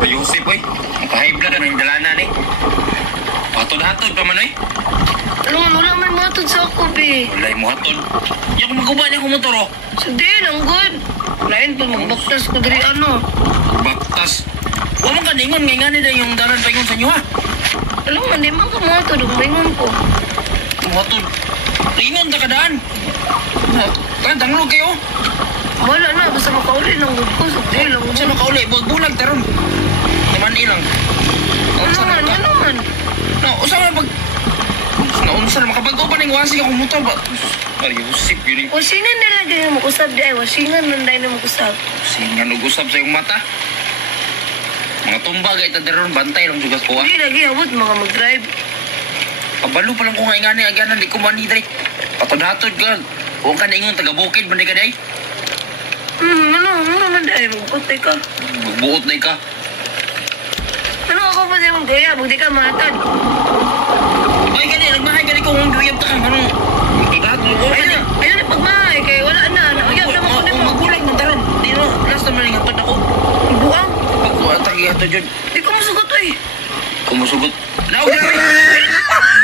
Yusip, oy. Maka-high blood ang dalanan eh. Hatod-hatod pa man, oy. Wala man matod sa ako, be. Walay mo hatod. Di ako maguba niya kung motor, oh. So, din, ang good. Lain pa, magbaktas ko diri ano. Baktas. Huwag mong kaningon, ngay nga nila yung dalan pa ingon sa inyo, ha? Alam man, di man ka matod. Umingon ko. Hatod. Ingon ta kadaan. Kaya tanglog kayo. Wala na, basta makauli ng good ko. So, di lang. Sa makauli, bulag taron. Naman ilang. Ano man? Usa man pag... Naunsa na makapag-o pa ng wasi akong motor ba? Ay, Yusip, yun yung... Wasingan nila din mo kusab di ay. Wasingan man dahil mo kusab. Singan nag-usap sa iyong mata. Mga tumba, gaya taderon, bantay lang sugas ko, ha? Hindi lagi abot mga mag-drive. Kabalo pa lang ko nga ingani, aganan, di ko mani, dali. Patod-hatod ka. Huwag ka na ingon, taga-bukid, bandi ka, day. Ano man dahil magputay ka. Magbuot na ka. Ano ako pa sa'yo mong gaya? Bugdi ka matad. Ay, gani, nagmahay, gani ko, kung guyab ta ka, anong... Ayun na pagmahay kay wala na. Ayun na mo na mo. Magbulag na taron. Di no, last naman yung hatod ako. Buang. Pagkuha, tagi hatod yun. Di ko masugot eh. Kumusugot. Naog na rin!